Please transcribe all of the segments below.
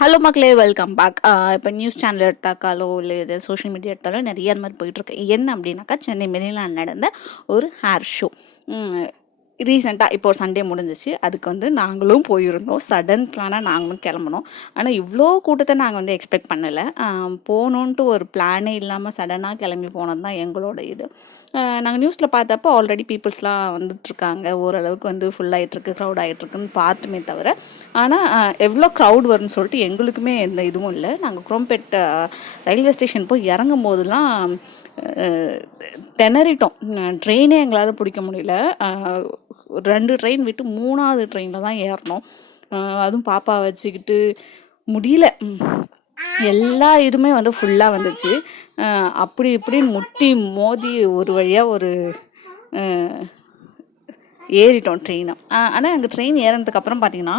Hello மக்களே welcome back இப்போ news channel எடுத்தாக்காலோ இல்லை இது சோஷியல் மீடியா எடுத்தாலோ நிறைய அது மாதிரி போயிட்டுருக்கு என்ன அப்படின்னாக்கா சென்னை மெரினால நடந்த ஒரு ஹேர் ஷோ ரீசெண்டாக இப்போ ஒரு சண்டே முடிஞ்சிச்சு. அதுக்கு வந்து நாங்களும் போயிருந்தோம். சடன் பிளானாக நாங்களும் கிளம்புனோம். ஆனால் இவ்வளோ கூட்டத்தை நாங்கள் வந்து எக்ஸ்பெக்ட் பண்ணலை. போகணுன்ட்டு ஒரு பிளானே இல்லாமல் சடனாக கிளம்பி போனது தான் எங்களோட இது. நாங்கள் நியூஸில் பார்த்தப்போ ஆல்ரெடி பீப்புள்ஸ்லாம் வந்துட்டுருக்காங்க ஓரளவுக்கு வந்து ஃபுல் ஆகிட்டுருக்கு க்ரௌட் ஆகிட்டுருக்குன்னு பார்த்துமே தவிர. ஆனால் எவ்வளோ க்ரௌட் வரும்னு சொல்லிட்டு எங்களுக்குமே எந்த இதுவும் இல்லை. நாங்கள் குரோம்பேட் ரயில்வே ஸ்டேஷன் போய் இறங்கும் போதெல்லாம் திணறிட்டோம். ட்ரெயினே எங்களால் பிடிக்க முடியல. ரெண்டு ட்ரெயின் விட்டு மூணாவது ட்ரெயினில் தான் ஏறினோம் அதுவும் பாப்பா வச்சுக்கிட்டு முடியல. எல்லா இதுவுமே வந்து ஃபுல்லாக வந்துச்சு. அப்படி இப்படின்னு முட்டி மோதி ஒரு வழியாக ஒரு ஏறிட்டோம் ட்ரெயினை ஆனால் எங்கள் ட்ரெயின் ஏறினதுக்கப்புறம் பார்த்தீங்கன்னா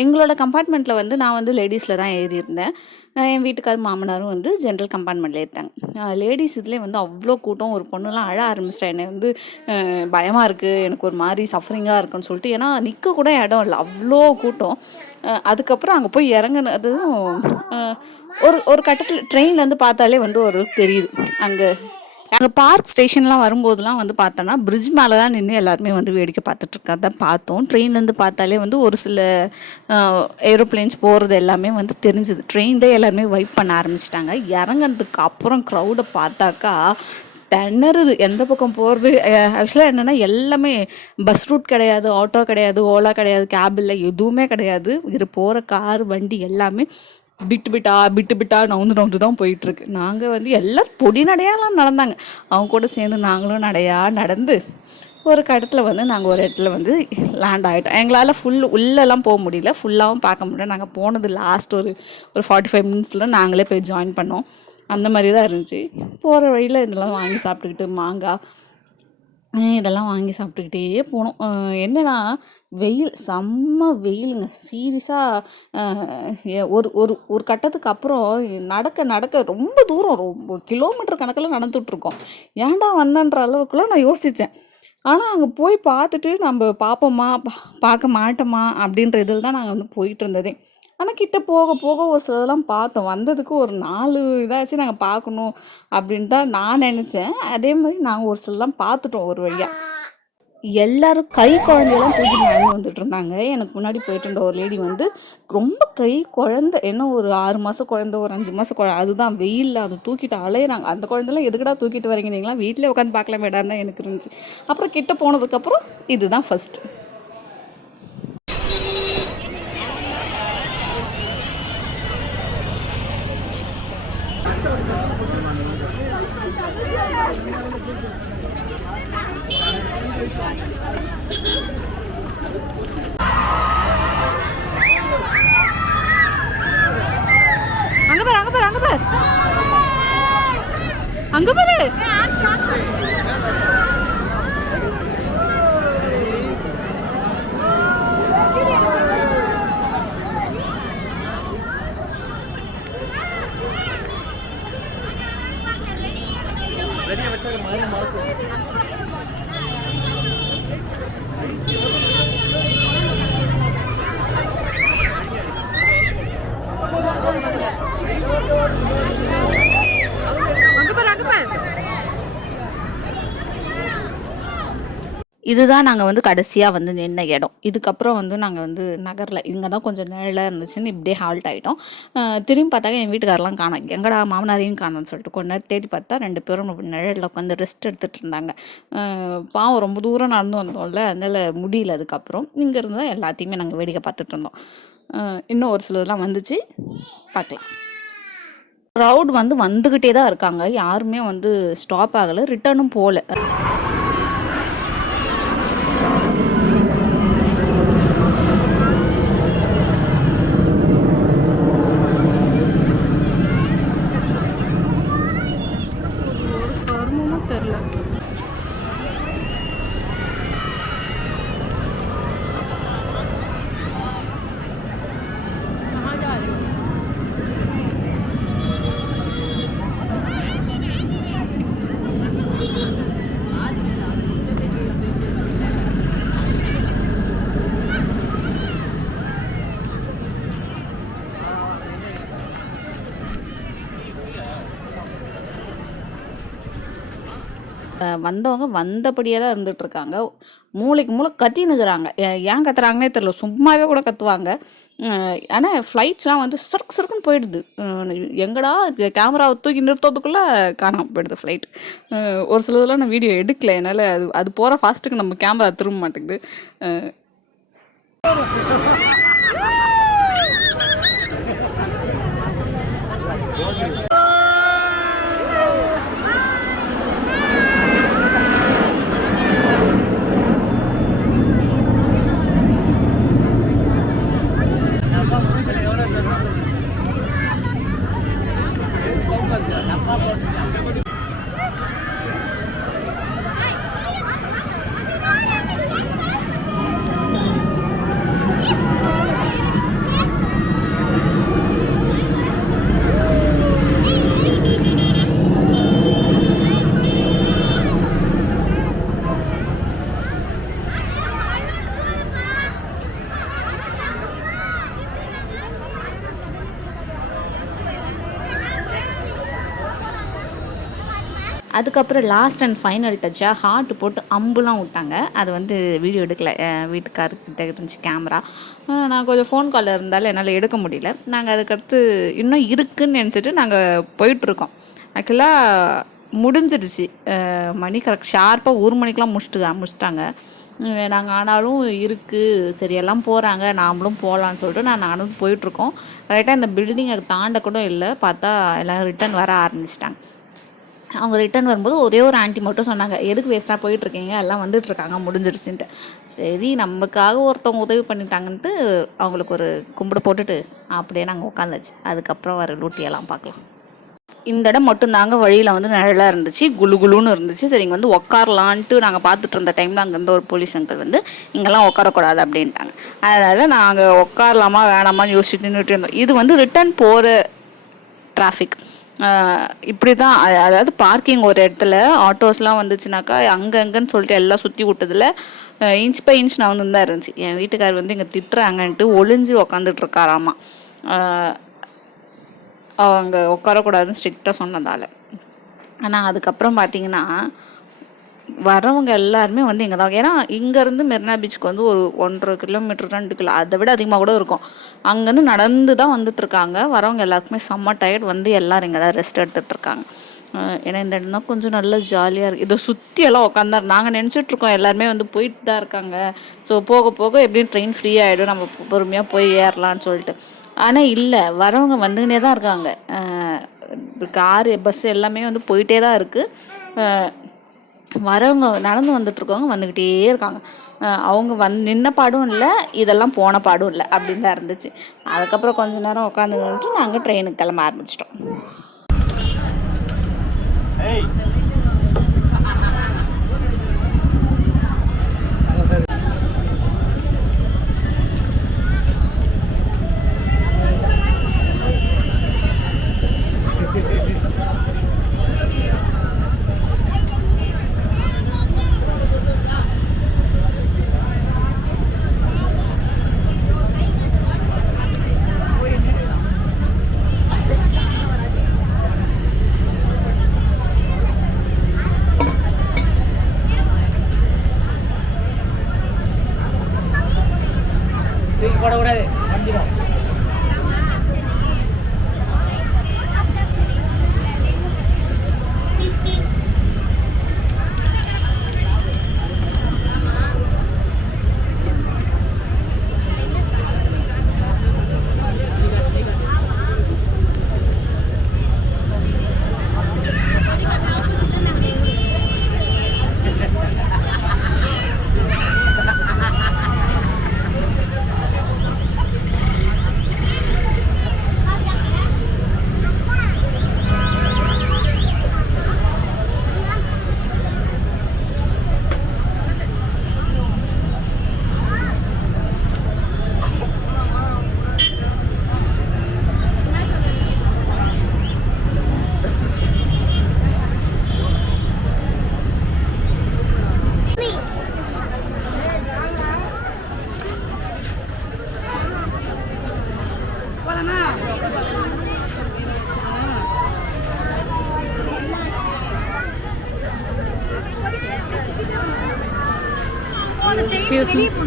எங்களோட கம்பார்ட்மெண்ட்டில் வந்து நான் வந்து லேடிஸில் தான் ஏறியிருந்தேன். என் வீட்டுக்கார் மாமனாரும் வந்து ஜென்ரல் கம்பார்ட்மெண்ட்டில் இருந்தாங்க லேடிஸ் இதுலேயே வந்து அவ்வளோ கூட்டம் ஒரு பொண்ணுலாம் அழ ஆரம்பிச்சிட்டா. என்னை வந்து பயமாக இருக்குது எனக்கு ஒரு மாதிரி சஃபரிங்காக இருக்குன்னு சொல்லிட்டு. ஏன்னா நிற்க கூட இடம் இல்லை அவ்வளோ கூட்டம். அதுக்கப்புறம் அங்கே போய் இறங்குனதும் ஒரு ஒரு கட்டத்தில் ட்ரெயின்லேருந்து பார்த்தாலே வந்து ஒரு தெரியுது. அங்கே அங்கே பார்க் ஸ்டேஷன்லாம் வரும்போதெல்லாம் வந்து பார்த்தோன்னா பிரிட்ஜ் மேலே தான் நின்று எல்லாருமே வந்து வேடிக்கை பார்த்துட்டு இருக்கறத பார்த்தோம். ட்ரெயின்லேருந்து பார்த்தாலே வந்து ஒரு சில ஏரோப்ளேன்ஸ் போகிறது எல்லாமே வந்து தெரிஞ்சுது. ட்ரெயின் தான் எல்லாருமே வைப் பண்ண ஆரம்பிச்சிட்டாங்க. இறங்கினதுக்கு அப்புறம் க்ரௌடை பார்த்தாக்கா திணறுது. எந்த பக்கம் போகிறது ஆக்சுவலாக என்னென்னா எல்லாமே பஸ் ரூட் கிடையாது ஆட்டோ கிடையாது ஓலா கிடையாது கேப் இல்லை எதுவுமே கிடையாது. இது போகிற கார் வண்டி எல்லாமே பிட்டு பிட்டா பிட்டு பிட்டா நவுந்து நவுந்து தான் போயிட்டுருக்கு. நாங்கள் வந்து எல்லாம் பொடி நடையாலாம் நடந்தாங்க. அவங்க கூட சேர்ந்து நாங்களும் நடையா நடந்து ஒரு கடத்தில் வந்து நாங்கள் ஒரு இடத்துல வந்து லேண்ட் ஆகிட்டோம் எங்களால் ஃபுல் உள்ளெல்லாம் போக முடியல. ஃபுல்லாகவும் பார்க்க முடியல. நாங்கள் போனது லாஸ்ட் ஒரு ஒரு ஃபார்ட்டி ஃபைவ் மினிட்ஸில் நாங்களே போய் ஜாயின் பண்ணோம். அந்த மாதிரி தான் இருந்துச்சு. போகிற வழியில் இதெல்லாம் வாங்கி சாப்பிட்டுக்கிட்டு மாங்காய் இதெல்லாம் வாங்கி சாப்பிட்டுக்கிட்டே போனோம். என்னன்னா வெயில் செம்ம வெயிலுங்க. சீரியஸாக ஒரு ஒரு ஒரு கட்டத்துக்கு அப்புறம் நடக்க நடக்க ரொம்ப தூரம். ரொம்ப கிலோமீட்டர் கணக்கில் நடந்துகிட்ருக்கோம் ஏன்டா வந்தன்ற அளவுக்குலாம் நான் யோசித்தேன் ஆனால் அங்கே போய் பார்த்துட்டு நம்ம பார்ப்போமா பா- பார்க்க மாட்டோமா? அப்படின்ற இதில் தான் நாங்கள் வந்து போயிட்டு இருந்ததே. ஆனால் கிட்ட போக போக ஒரு சிலதெல்லாம் பார்த்தோம். வந்ததுக்கு ஒரு நாலு இதாச்சும் நாங்கள் பார்க்கணும் அப்படின்னு தான் நான் நினச்சேன். அதே மாதிரி நாங்கள் ஒரு சிலதெல்லாம் பார்த்துட்டோம் ஒரு வழியாக எல்லாரும் கை குழந்தையெல்லாம் தூக்கி நடந்து வந்துட்டு இருந்தாங்க. எனக்கு முன்னாடி போயிட்டு இருந்த ஒரு லேடி வந்து ரொம்ப கை குழந்த என்ன ஒரு ஆறு மாதம் குழந்த ஒரு அஞ்சு மாதம் குழந்தை அதுதான் வெயிலில் அது தூக்கிட்டு அலையிறாங்க. அந்த குழந்தைலாம் எதுக்கடா தூக்கிட்டு வரீங்க நீங்களாம்? வீட்டிலே உட்காந்து பார்க்கலாம் வேடான்னு தான் எனக்கு இருந்துச்சு. அப்புறம் கிட்ட போனதுக்கப்புறம் இதுதான் ஃபஸ்ட்டு அங்கே பாரு அங்கே பாரு அங்கே பாரு அங்கே பாரு அங்கே பாரு அங்கே பாரு இதுதான் நாங்கள் வந்து கடைசியாக வந்து நின்ன இடம். இதுக்கப்புறம் வந்து நாங்கள் வந்து நகரில். இங்கே தான் கொஞ்சம் நிழலாக இருந்துச்சுன்னு இப்படியே ஹால்ட் ஆகிட்டோம் திரும்பி பார்த்தாக்க என் வீட்டுக்காரெலாம் காணோம். எங்கடா மாமனாரையும் காணோம்னு சொல்லிட்டு கொஞ்ச நேரம் தேடி பார்த்தா ரெண்டு பேரும் நிழலில் உட்காந்து ரெஸ்ட் எடுத்துகிட்டு இருந்தாங்க. பாவம் ரொம்ப தூரம் நடந்து வந்தோம்ல. அதனால் முடியல அதுக்கப்புறம். இங்கேருந்து தான் எல்லாத்தையுமே நாங்கள் வேடிக்கை பார்த்துட்டு இருந்தோம். இன்னும் ஒரு சிலதெல்லாம் வந்துச்சு. பார்க்கலாம். க்ரௌட் வந்து வந்துக்கிட்டே தான் இருக்காங்க. யாருமே வந்து ஸ்டாப் ஆகலை. ரிட்டர்னும் போகல வந்தவங்க வந்தபடியே தான் இருந்துகிட்ருக்காங்க மூளைக்கு மூளை கத்தினுக்கிறாங்க ஏன் கத்துறாங்கன்னே தெரில சும்மாவே கூட கத்துவாங்க. ஆனால் ஃப்ளைட்ஸ்லாம் வந்து சுருக்கு சுருக்குன்னு போயிடுது. எங்கடா கேமராவை தூக்கி நிறுத்ததுக்குள்ளே காணாமல் போயிடுது ஃப்ளைட் ஒரு சிலதெல்லாம் நான் வீடியோ எடுக்கல. என்னால் அது அது போகிற ஃபாஸ்ட்டுக்கு நம்ம கேமரா திரும்ப மாட்டேங்குது. அதுக்கப்புறம் லாஸ்ட் அண்ட் ஃபைனல் டச்சாக ஹார்ட் போட்டு அம்புலாம் விட்டாங்க. அது வந்து வீடியோ எடுக்கல. வீட்டுக்காரர்கிட்ட இருந்துச்சு கேமரா நான் கொஞ்சம் ஃபோன் காலில் இருந்தாலும் என்னால் எடுக்க முடியல. நாங்கள் அதுக்கடுத்து இன்னும் இருக்குன்னு நினச்சிட்டு நாங்கள் போயிட்டுருக்கோம். ஆக்சுவலாக முடிஞ்சிடுச்சு. மணி கரெக்ட் ஷார்ப்பாக ஒரு மணிக்கெலாம் முடிச்சுட்டு முடிச்சிட்டாங்க. நாங்கள் ஆனாலும் இருக்குது சரி எல்லாம் போகிறாங்க நாமளும் போகலான்னு சொல்லிட்டு நான் நானும் போயிட்டுருக்கோம். கரெக்டாக இந்த பில்டிங்கை தாண்ட கூட இல்லை. பார்த்தா எல்லோரும் ரிட்டர்ன் வர ஆரம்பிச்சிட்டாங்க. அவங்க ரிட்டர்ன் வரும்போது ஒரே ஒரு ஆன்ட்டி மட்டும் சொன்னாங்க எதுக்கு வேஸ்ட்டாக போயிட்டுருக்கீங்க? எல்லாம் வந்துட்டுருக்காங்க முடிஞ்சிடுச்சுன்ட்டு. சரி நமக்காக ஒருத்தவங்க உதவி பண்ணிட்டாங்கன்ட்டு அவங்களுக்கு ஒரு கும்பிடு போட்டுட்டு அப்படியே நாங்கள் உட்காந்துச்சு அதுக்கப்புறம் வர லூட்டியெல்லாம் பார்க்கலாம். இந்த இடம் மட்டும்தாங்க வழியில் வந்து நிழலாக இருந்துச்சு குளு குளுன்னு இருந்துச்சு. சரி இங்கே வந்து உட்காரலான்ட்டு நாங்கள் பார்த்துட்டு இருந்த டைமில் அங்கேருந்து ஒரு போலீஸ் அங்கிள் வந்து இங்கெல்லாம் உட்காரக்கூடாது அப்படின்ட்டாங்க. அதனால் நாங்கள் உட்காரலாமா வேணாமான்னு யோசிச்சுட்டு நின்றுட்டு இருந்தோம். இது வந்து ரிட்டர்ன் போகிற டிராஃபிக் இப்படி தான் அதாவது பார்க்கிங் ஒரு இடத்துல ஆட்டோஸ்லாம் வந்துச்சுனாக்கா அங்கங்கன்னு சொல்லிட்டு எல்லாம் சுற்றி விட்டதில் இன்ச் பை இன்ச் நான் வந்து தான் இருந்துச்சு. என் வீட்டுக்கார் வந்து இங்கே திட்டுறாங்கன்ட்டு ஒளிஞ்சு உக்காந்துட்டு இருக்காராமா அவங்க உட்காரக்கூடாதுன்னு ஸ்ட்ரிக்டாக சொன்னதால். ஆனால் அதுக்கப்புறம் பார்த்தீங்கன்னா வரவங்க எல்லாருமே வந்து இங்கே தான். ஏன்னா இங்கேருந்து மெரினா பீச்சுக்கு வந்து ஒரு ஒன்றரை கிலோமீட்டர் ரெண்டு கிலோ அதை விட அதிகமாக கூட இருக்கும். அங்கேருந்து நடந்து தான் வந்துட்டுருக்காங்க. வரவங்க எல்லாருக்குமே செம்ம டயர்ட் வந்து எல்லோரும் இங்கே தான் ரெஸ்ட் எடுத்துகிட்ருக்காங்க ஏன்னா இந்த இடம் தான் கொஞ்சம் நல்லா ஜாலியாக இருக்குது இதை சுற்றியெல்லாம் உட்காந்தாரு நாங்கள் நினச்சிட்ருக்கோம் எல்லாருமே வந்து போயிட்டு தான் இருக்காங்க. ஸோ போக போக எப்படியும் ட்ரெயின் ஃப்ரீ ஆகிடும் நம்ம பொறுமையாக போய் ஏறலாம்னு சொல்லிட்டு. ஆனால் இல்லை. வரவங்க வந்துக்கினே தான் இருக்காங்க. காரு பஸ் எல்லாமே வந்து போயிட்டே தான் இருக்குது வரவங்க நடந்து வந்துட்டுருக்கவங்க வந்துக்கிட்டே இருக்காங்க. அவங்க வந் நின்ன பாடும் இல்லை இதெல்லாம் போன பாடும் இல்லை அப்படின்னு தான் இருந்துச்சு. அதுக்கப்புறம் கொஞ்ச நேரம் உட்காந்துக்கிட்டு நாங்கள் ட்ரெயினுக்கு கிளம்ப ஆரம்பிச்சிட்டோம். Adiós. Felipe.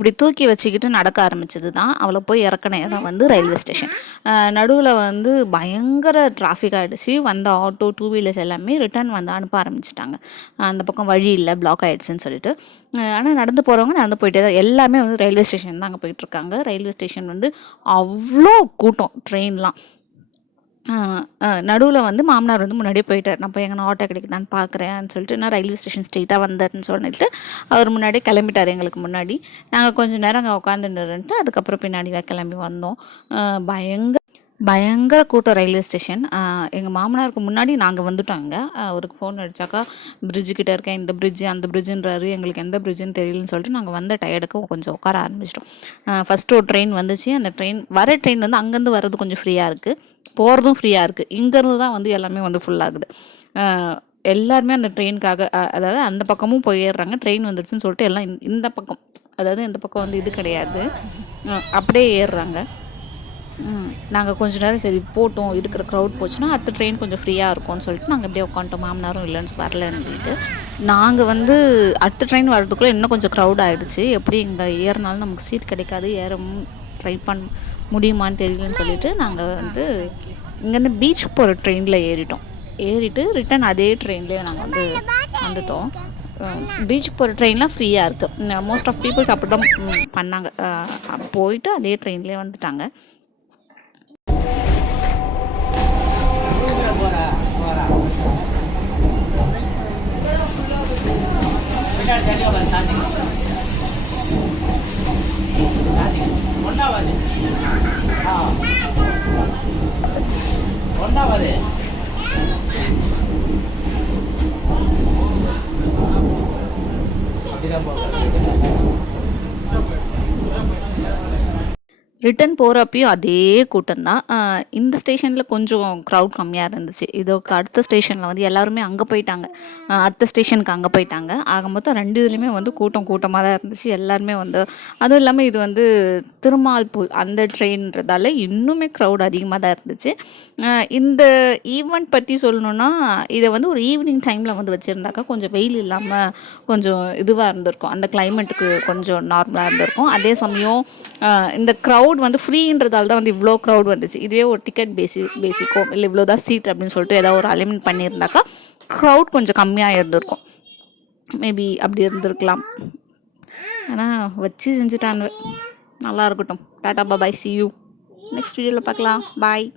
இப்படி தூக்கி வச்சுக்கிட்டு நடக்க ஆரம்பிச்சது தான் அவளை போய் இறக்கின இடம் வந்து ரயில்வே ஸ்டேஷன். நடுவில் வந்து பயங்கர டிராஃபிக் ஆகிடுச்சு வந்த ஆட்டோ டூ வீலர்ஸ் எல்லாமே ரிட்டர்ன் வந்து அனுப்ப ஆரம்பிச்சிட்டாங்க. அந்த பக்கம் வழி இல்லை பிளாக் ஆகிடுச்சுன்னு சொல்லிட்டு. ஆனால் நடந்து போகிறவங்க நடந்து போயிட்டே தான் எல்லாமே வந்து ரயில்வே ஸ்டேஷன் தான் அங்கே போயிட்டுருக்காங்க ரயில்வே ஸ்டேஷன் வந்து அவ்வளோ கூட்டம் ட்ரெயின்லாம் நடுவில் வந்து மாமனார் வந்து முன்னாடியே போயிட்டார். நான் போய் எங்கன்னா ஆட்டோ கிடைக்குதான்னு பார்க்குறேன்னு சொல்லிட்டு நான் ரயில்வே ஸ்டேஷன் ஸ்ட்ரெயிட்டாக வந்தார்னு சொல்லிட்டு அவர் முன்னாடியே கிளம்பிட்டார் எங்களுக்கு முன்னாடி. நாங்கள் கொஞ்சம் நேரம் அங்கே உட்காந்துருந்துட்டு அதுக்கப்புறம் பின்னாடி கிளம்பி வந்தோம். பயங்கர பயங்கர கூட்டம் ரயில்வே ஸ்டேஷன் எங்கள் மாமனாருக்கு முன்னாடி நாங்கள் வந்துட்டோம் அங்கே அவருக்கு ஃபோன் அடித்தாக்கா பிரிட்ஜுக்கிட்ட இருக்கேன் இந்த பிரிட்ஜு அந்த பிரிட்ஜுன்றாரு எங்களுக்கு எந்த பிரிட்ஜுன்னு தெரியலன்னு சொல்லிட்டு நாங்கள் வந்த டயர்டுக்கு கொஞ்சம் உட்கார ஆரம்பிச்சிட்டோம். ஃபஸ்ட்டு ஒரு ட்ரெயின் வந்துச்சு. அந்த ட்ரெயின் வர ட்ரெயின் வந்து அங்கேருந்து வர்றது கொஞ்சம் ஃப்ரீயாக இருக்குது போகிறதும் ஃப்ரீயாக இருக்குது இங்கேருந்து தான் வந்து எல்லாமே வந்து ஃபுல்லாகுது எல்லாருமே அந்த ட்ரெயினுக்காக அதாவது அந்த பக்கமும் போயிடுறாங்க. ட்ரெயின் வந்துடுச்சுன்னு சொல்லிட்டு எல்லாம் இந்த- பக்கம். அதாவது இந்த பக்கம் வந்து இது கிடையாது. அப்படியே ஏறுறாங்க. நாங்கள் கொஞ்ச நேரம் சரி போட்டோம். இருக்கிற க்ரௌட் போச்சுன்னா அடுத்த ட்ரெயின் கொஞ்சம் ஃப்ரீயாக இருக்கும்னு சொல்லிட்டு நாங்கள் அப்படியே உட்காந்துட்டோம். மாமனாரும் இல்லைன்னு வரலன்னு சொல்லிட்டு. நாங்கள் வந்து அடுத்த ட்ரெயின் வர்றதுக்குள்ளே இன்னும் கொஞ்சம் க்ரௌட் ஆகிடுச்சு எப்படி இங்கே ஏறினாலும் நமக்கு சீட் கிடைக்காது. ஏறவும் ட்ரை பண்ண முடியுமான்னு தெரியலன்னு சொல்லிட்டு நாங்கள் வந்து இங்கேருந்து பீச் போகிற ட்ரெயினில் ஏறிட்டோம். ஏறிட்டு ரிட்டன் அதே ட்ரெயின்லேயே நாங்கள் வந்து வந்துட்டோம். பீச்சுக்கு போகிற ட்ரெயின்லாம் ஃப்ரீயாக இருக்குது மோஸ்ட் ஆஃப் பீப்புள்ஸ் அப்படி தான் பண்ணாங்க. போயிட்டு அதே ட்ரெயின்லேயே வந்துட்டாங்க. போறா ஒன்றாவது ஆ. ஒன்றாவது அப்படிதான் போகிறேன் ரிட்டன் போகிறப்பையும் அதே கூட்டம் தான் இந்த ஸ்டேஷனில் கொஞ்சம் க்ரௌட் கம்மியாக இருந்துச்சு. இதோக்கு அடுத்த ஸ்டேஷனில் வந்து எல்லாருமே அங்கே போயிட்டாங்க. அடுத்த ஸ்டேஷனுக்கு அங்கே போயிட்டாங்க. ஆக மொத்தம் ரெண்டு இதுலேயுமே வந்து கூட்டம் கூட்டமாக தான் இருந்துச்சு. எல்லாருமே வந்து அதுவும் இல்லாமல் இது வந்து திருமால்பூல் அந்த ட்ரெயின்றதால இன்னுமே க்ரௌட் அதிகமாக தான் இருந்துச்சு இந்த ஈவெண்ட் பற்றி சொல்லணுன்னா இதை வந்து ஒரு ஈவினிங் டைமில் வந்து வச்சுருந்தாக்கா கொஞ்சம் வெயில் இல்லாமல் கொஞ்சம் இதுவாக இருந்திருக்கும். அந்த கிளைமேட்டுக்கு கொஞ்சம் நார்மலாக இருந்திருக்கும். அதே சமயம் இந்த க்ரௌட் வந்து ஃப்ரீன்றதால தான் வந்து இவ்வளோ க்ரௌட் வந்துச்சு. இதுவே ஒரு டிக்கெட் பேசி பேசிக்கோ இல்லை இவ்வளோ தான் சீட் அப்படின்னு சொல்லிட்டு ஏதாவது ஒரு அலைன்மெண்ட் பண்ணியிருந்தாக்கா க்ரௌட் கொஞ்சம் கம்மியாக இருந்திருக்கும். மேபி அப்படி இருந்திருக்கலாம். ஆனால் வச்சு செஞ்சுட்டான்னு நல்லா இருக்கட்டும். Tata bye see you next வீடியோவில் பார்க்கலாம். பாய்